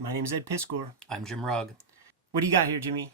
My name's Ed Piskor. I'm Jim Rugg. What do you got here, Jimmy?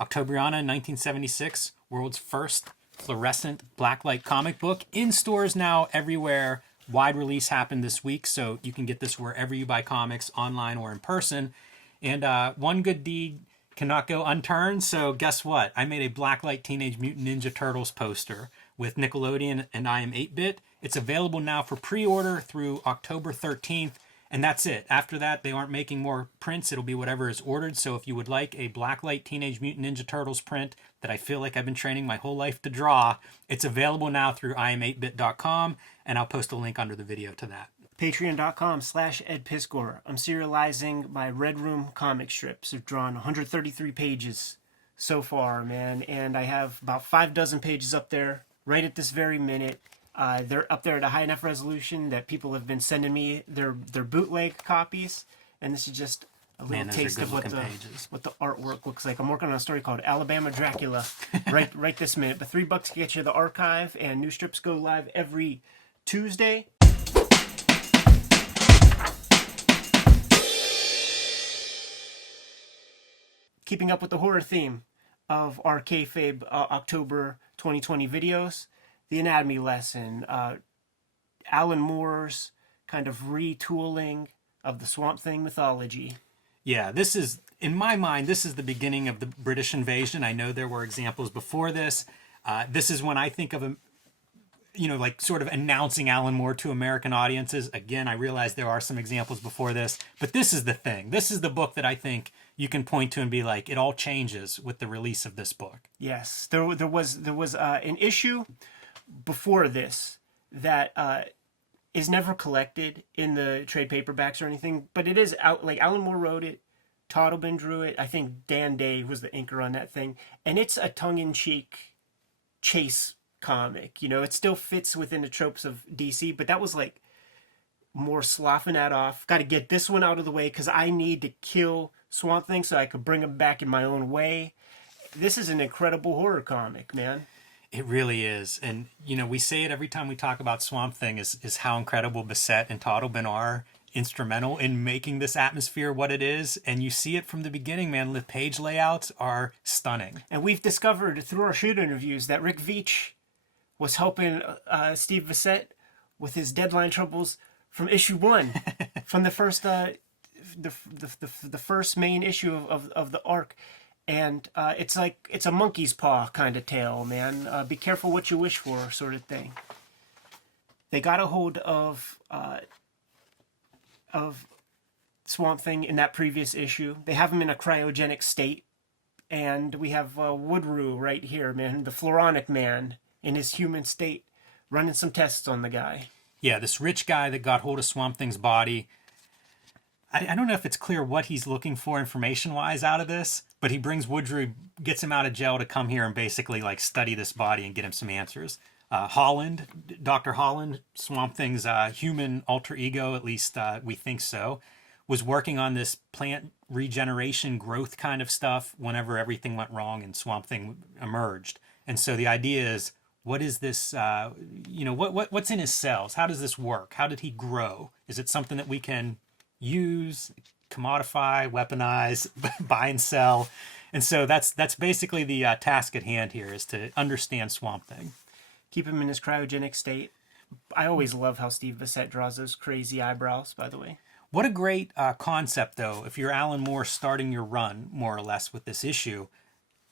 Octobriana, 1976, world's first fluorescent blacklight comic book. In stores now everywhere. Wide release happened this week, so you can get this wherever you buy comics, online or in person. And one good deed cannot go unturned, so guess what? I made a blacklight Teenage Mutant Ninja Turtles poster with Nickelodeon and I Am 8-Bit. It's available now for pre-order through October 13th. And that's it. After that, they aren't making more prints. It'll be whatever is ordered. So if you would like a blacklight Teenage Mutant Ninja Turtles print that I feel like I've been training my whole life to draw, it's available now through iam8bit.com, and I'll post a link under the video to that. Patreon.com/Ed Piskor. I'm serializing my Red Room comic strips. I've drawn 133 pages so far, man. And I have about 6 pages up there right at this very minute. They're up there at a high enough resolution that people have been sending me their bootleg copies, and this is just a little taste of what the artwork looks like. I'm working on a story called Alabama Dracula right this minute. But $3 to get you the archive, and new strips go live every Tuesday. Keeping up with the horror theme of our Kayfabe October 2020 videos. The anatomy lesson, Alan Moore's kind of retooling of the Swamp Thing mythology. Yeah, this is, in my mind, this is the beginning of the British invasion. I know there were examples before this. This is when I think of, like sort of announcing Alan Moore to American audiences. Again, I realize there are some examples before this, but this is the thing. This is the book that I think you can point to and be like, it all changes with the release of this book. Yes, there was an issue before this that is never collected in the trade paperbacks or anything, but it is out. Like Alan Moore wrote it, Totleben drew it. I think Dan Day was the inker on that thing, and it's a tongue-in-cheek chase comic. It still fits within the tropes of DC, but that was like more sloughing that off. Got to get this one out of the way because I need to kill Swamp Thing so I could bring him back in my own way. This is an incredible horror comic, man. It really is. And, we say it every time we talk about Swamp Thing is how incredible Bissette and Totleben are instrumental in making this atmosphere what it is. And you see it from the beginning, man. The page layouts are stunning. And we've discovered through our shoot interviews that Rick Veitch was helping Steve Bissette with his deadline troubles from issue 1, from the first the first main issue of the arc. And it's a monkey's paw kind of tale, man. Be careful what you wish for, sort of thing. They got a hold of Swamp Thing in that previous issue. They have him in a cryogenic state, and we have Woodrue right here, man, the Floronic Man in his human state, running some tests on the guy. Yeah, this rich guy that got hold of Swamp Thing's body. I don't know if it's clear what he's looking for information-wise out of this, but he brings Woodrue, gets him out of jail to come here and basically study this body and get him some answers. Holland, Dr. Holland, Swamp Thing's human alter ego, at least we think so, was working on this plant regeneration growth kind of stuff whenever everything went wrong and Swamp Thing emerged. And so the idea is, what is this, what's in his cells? How does this work? How did he grow? Is it something that we can use, commodify, weaponize, buy and sell? And so that's basically the task at hand here, is to understand Swamp Thing. Keep him in his cryogenic state. I always love how Steve Bissette draws those crazy eyebrows, by the way. What a great concept, though. If you're Alan Moore starting your run, more or less, with this issue,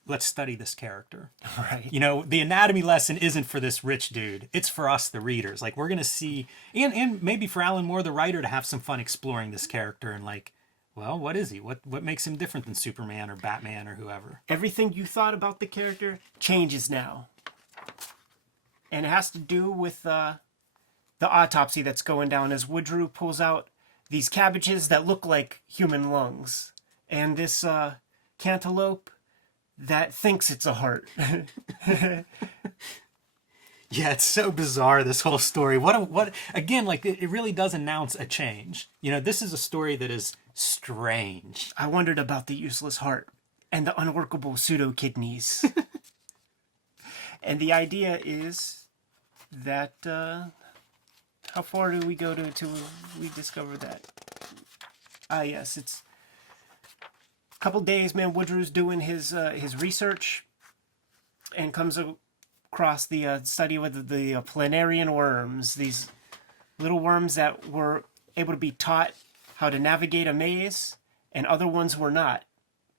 let's study this character. Right. The anatomy lesson isn't for this rich dude. It's for us, the readers. We're going to see, and maybe for Alan Moore, the writer, to have some fun exploring this character and what is he? What makes him different than Superman or Batman or whoever? Everything you thought about the character changes now. And it has to do with the autopsy that's going down as Woodrue pulls out these cabbages that look like human lungs. And this cantaloupe that thinks it's a heart. Yeah, it's so bizarre, this whole story. What again, it really does announce a change. This is a story that is strange. I wondered about the useless heart and the unworkable pseudo-kidneys. And the idea is that, how far do we go to we discover that? Ah, yes, it's couple days, man, Woodrew's doing his research and comes across the study with the planarian worms, these little worms that were able to be taught how to navigate a maze, and other ones were not.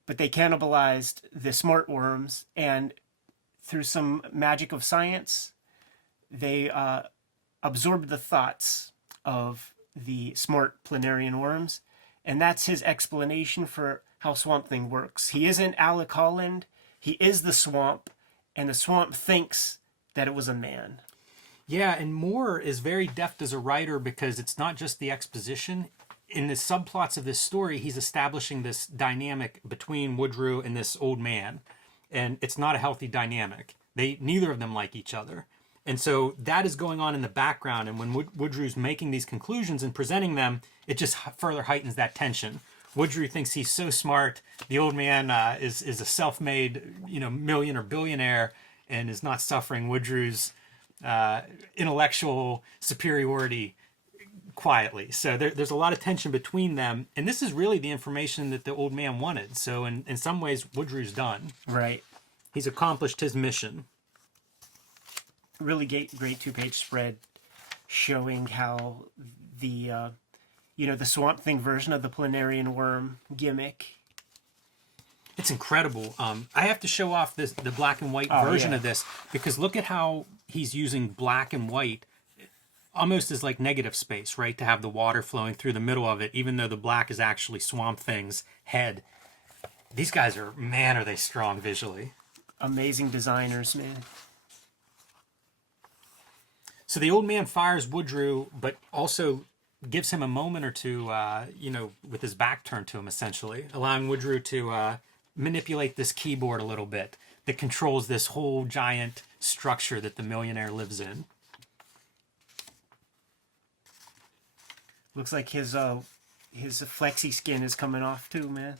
But they cannibalized the smart worms, and through some magic of science, they absorbed the thoughts of the smart planarian worms. And that's his explanation for how Swamp Thing works. He isn't Alec Holland. He is the swamp, and the swamp thinks that it was a man. Yeah, and Moore is very deft as a writer because it's not just the exposition. In the subplots of this story, he's establishing this dynamic between Woodrow and this old man. And it's not a healthy dynamic. Neither of them like each other. And so that is going on in the background. And when Woodrow's making these conclusions and presenting them, it just further heightens that tension. Woodrow thinks he's so smart. The old man is a self-made, million or billionaire and is not suffering Woodrow's intellectual superiority quietly. So there's a lot of tension between them. And this is really the information that the old man wanted. So in some ways, Woodrow's done. Right. He's accomplished his mission. Really great 2-page spread showing how the Swamp Thing version of the planarian worm gimmick. It's incredible. I have to show off the black and white version of this because look at how he's using black and white almost as like negative space, right? To have the water flowing through the middle of it, even though the black is actually Swamp Thing's head. These guys are they strong visually. Amazing designers, man. So the old man fires Woodrow, but also gives him a moment or two, with his back turned to him, essentially, allowing Woodrow to manipulate this keyboard a little bit that controls this whole giant structure that the millionaire lives in. Looks like his flexi skin is coming off too, man.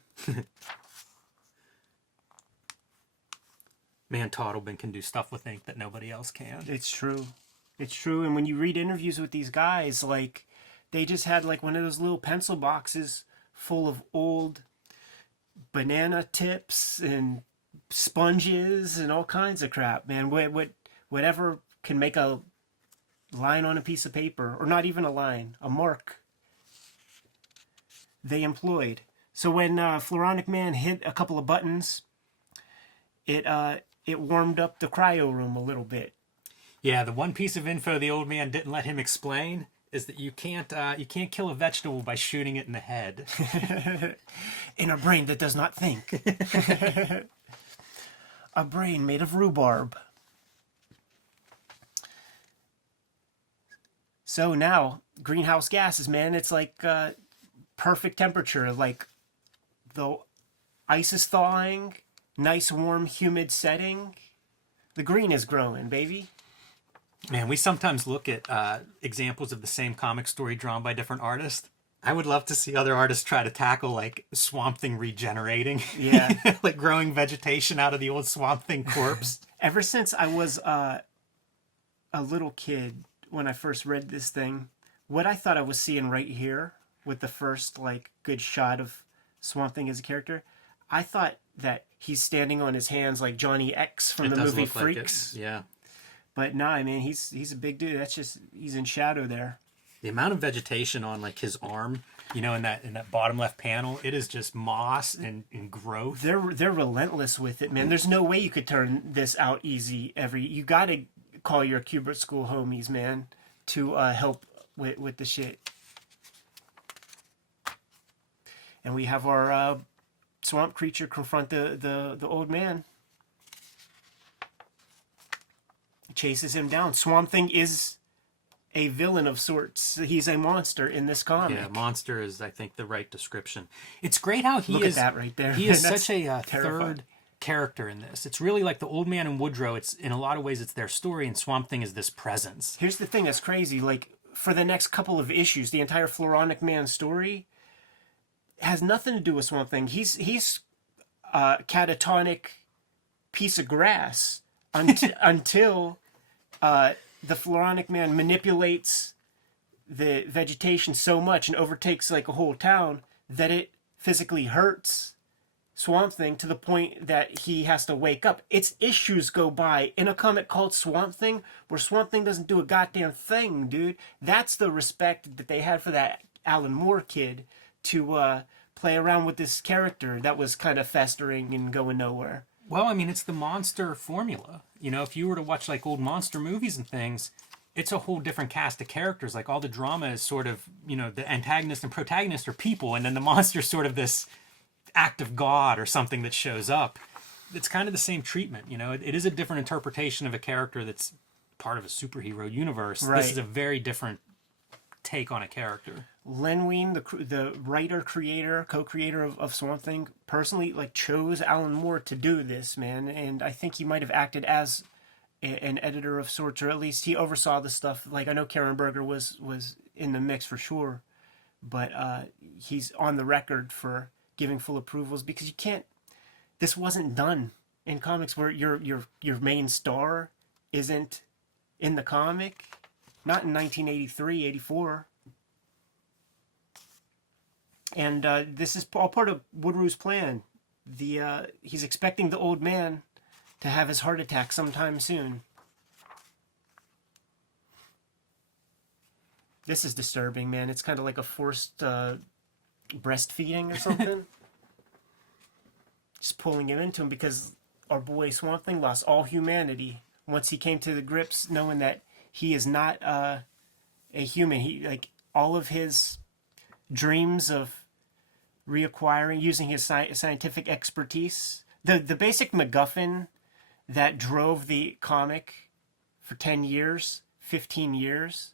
Man, Totleben can do stuff with ink that nobody else can. It's true. It's true. And when you read interviews with these guys, like, they just had like one of those little pencil boxes full of old banana tips and sponges and all kinds of crap, man. Whatever can make a line on a piece of paper, or not even a line, a mark, they employed. So when Floronic Man hit a couple of buttons, it warmed up the cryo room a little bit. Yeah, the one piece of info the old man didn't let him explain is that you can't kill a vegetable by shooting it in the head. In a brain that does not think. A brain made of rhubarb. So now, greenhouse gases, man, it's like perfect temperature. Like the ice is thawing, nice warm humid setting. The green is growing, baby. Man, we sometimes look at examples of the same comic story drawn by different artists. I would love to see other artists try to tackle like Swamp Thing regenerating. Yeah. Like growing vegetation out of the old Swamp Thing corpse. Ever since I was a little kid, when I first read this thing, what I thought I was seeing right here with the first like good shot of Swamp Thing as a character, I thought that he's standing on his hands like Johnny X from the movie Freaks. Like yeah. But nah, I mean, he's a big dude. That's just, he's in shadow there. The amount of vegetation on like his arm, in that bottom left panel, it is just moss and growth. They're relentless with it, man. There's no way you could turn this out easy. You got to call your Kubert School homies, man, to help with the shit. And we have our swamp creature confront the old man. Chases him down. Swamp Thing is a villain of sorts. He's a monster in this comic. Yeah, monster is, I think, the right description. It's great how Look at that right there. He is such a third character in this. It's really like the old man and Woodrow. It's in a lot of ways it's their story, and Swamp Thing is this presence. Here's the thing that's crazy. Like, for the next couple of issues, the entire Floronic Man story has nothing to do with Swamp Thing. He's a catatonic piece of grass until the Floronic Man manipulates the vegetation so much and overtakes like a whole town that it physically hurts Swamp Thing to the point that he has to wake up. Its issues go by in a comic called Swamp Thing, where Swamp Thing doesn't do a goddamn thing, dude. That's the respect that they had for that Alan Moore kid to play around with this character that was kind of festering and going nowhere. Well, I mean, it's the monster formula. You know, if you were to watch like old monster movies and things, it's a whole different cast of characters. Like all the drama is sort of, you know, the antagonist and protagonist are people, and then the monster's sort of this act of God or something that shows up. It's kind of the same treatment, you know. It is a different interpretation of a character that's part of a superhero universe. Right. This is a very different take on a character. Len Wein, the writer, creator, co-creator of Swamp Thing, personally like chose Alan Moore to do this, man. And I think he might have acted as an editor of sorts, or at least he oversaw the stuff. Like I know Karen Berger was in the mix for sure, but he's on the record for giving full approvals, because you can't. This wasn't done in comics where your main star isn't in the comic. Not in 1983, 84. And this is all part of Woodrew's plan. He's expecting the old man to have his heart attack sometime soon. This is disturbing, man. It's kind of like a forced breastfeeding or something. Just pulling him into him, because our boy Swamp Thing lost all humanity once he came to the grips knowing that he is not a human. He, like, all of his dreams of reacquiring, using his scientific expertise, the basic MacGuffin that drove the comic for 10 years, 15 years,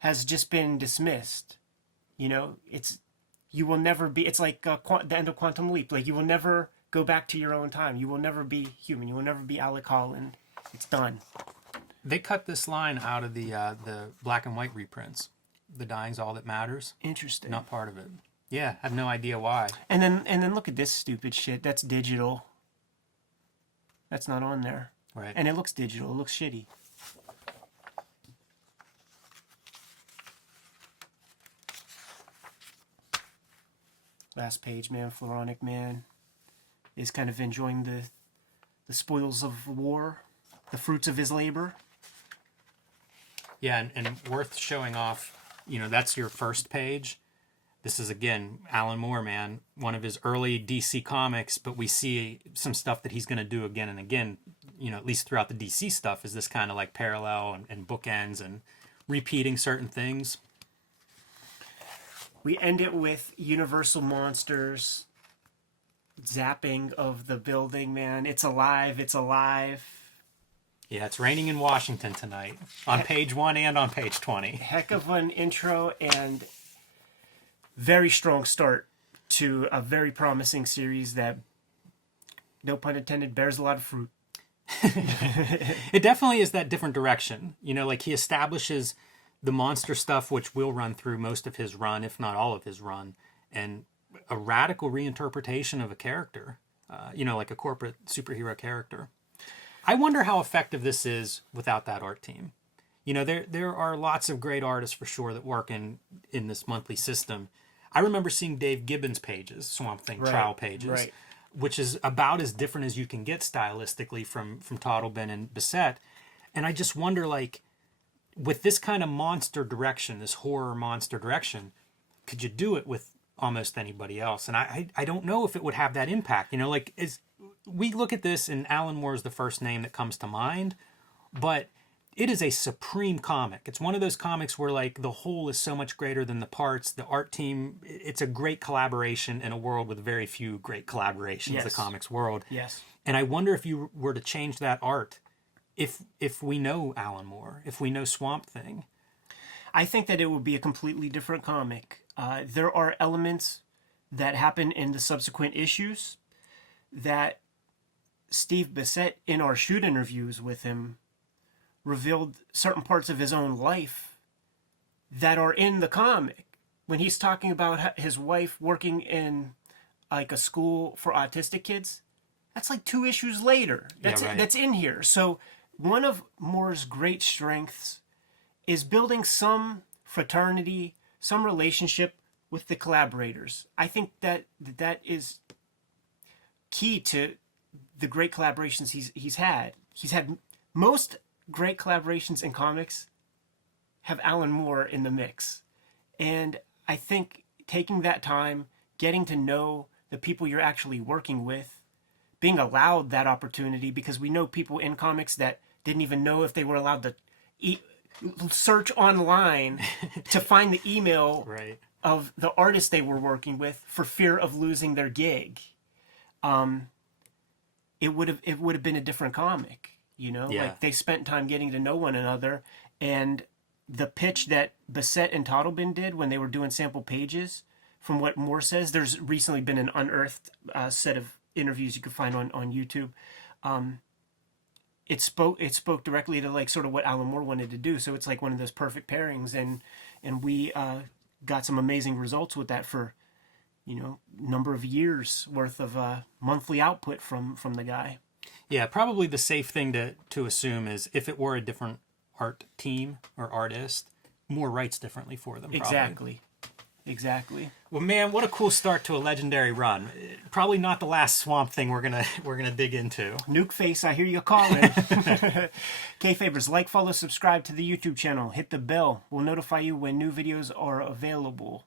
has just been dismissed. You know, you will never be, it's like the end of Quantum Leap. Like, you will never go back to your own time. You will never be human. You will never be Alec Holland. It's done. They cut this line out of the black and white reprints. The dying's all that matters. Interesting. Not part of it. Yeah, I have no idea why. And then look at this stupid shit. That's digital. That's not on there. Right. And it looks digital. It looks shitty. Last page, man. Floronic Man is kind of enjoying the spoils of war, the fruits of his labor. Yeah, and worth showing off, you know, that's your first page. This is, again, Alan Moore, man, one of his early DC comics, but we see some stuff that he's going to do again and again, you know, at least throughout the DC stuff, is this kind of like parallel and bookends and repeating certain things. We end it with Universal Monsters zapping of the building, man. It's alive. It's alive. Yeah, it's raining in Washington tonight, on page 1 and on page 20. Heck of an intro and very strong start to a very promising series that, no pun intended, bears a lot of fruit. It definitely is that different direction. You know, like he establishes the monster stuff, which will run through most of his run, if not all of his run, and a radical reinterpretation of a character, you know, like a corporate superhero character. I wonder how effective this is without that art team. You know, there are lots of great artists for sure that work in this monthly system. I remember seeing Dave Gibbons' pages, Swamp Thing trial pages, which is about as different as you can get stylistically from Totleben and Bissette. And I just wonder, like, with this kind of monster direction, this horror monster direction, could you do it with almost anybody else? And I don't know if it would have that impact. You know, like, we look at this and Alan Moore is the first name that comes to mind, but it is a supreme comic. It's one of those comics where, like, the whole is so much greater than the parts. The art team, it's a great collaboration in a world with very few great collaborations, the comics world. Yes. And I wonder if you were to change that art, if we know Alan Moore, if we know Swamp Thing. I think that it would be a completely different comic. There are elements that happen in the subsequent issues that Steve Bissette, in our shoot interviews with him, revealed certain parts of his own life that are in the comic. When he's talking about his wife working in like a school for autistic kids, that's like 2 issues later. That's in here. So one of Moore's great strengths is building some fraternity, some relationship with the collaborators. I think that is key to the great collaborations he's had. He's had most great collaborations in comics have Alan Moore in the mix. And I think taking that time, getting to know the people you're actually working with, being allowed that opportunity, because we know people in comics that didn't even know if they were allowed to search online to find the email Right. of the artist they were working with for fear of losing their gig. It would have been a different comic, you know. Yeah. Like they spent time getting to know one another, and the pitch that Bissette and Totleben did when they were doing sample pages, from what Moore says, there's recently been an unearthed set of interviews you can find on YouTube. It spoke directly to like sort of what Alan Moore wanted to do. So it's like one of those perfect pairings, and we got some amazing results with that for, you know, number of years worth of monthly output from the guy. Yeah, probably the safe thing to assume is if it were a different art team or artist, Moore writes differently for them. Probably. Exactly. Well, man, what a cool start to a legendary run. Probably not the last Swamp Thing we're gonna dig into. Nuke face, I hear you calling. Kayfabers, like, follow, subscribe to the YouTube channel. Hit the bell. We'll notify you when new videos are available.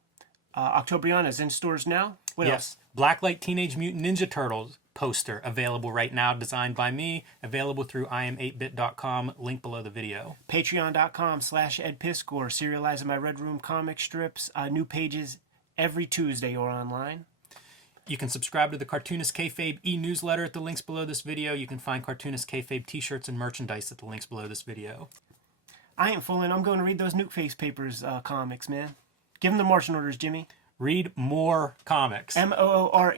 Octobriana is in stores now. What else? Blacklight Teenage Mutant Ninja Turtles poster available right now, designed by me, available through iam8bit.com, link below the video. Patreon.com/EdPiscor, serializing my Red Room comic strips, new pages every Tuesday or online. You can subscribe to the Cartoonist Kayfabe e-newsletter at the links below this video. You can find Cartoonist Kayfabe t-shirts and merchandise at the links below this video. I ain't fooling. I'm going to read those Nuke Face Papers comics, man. Give them the marching orders, Jimmy. Read more comics. Moore.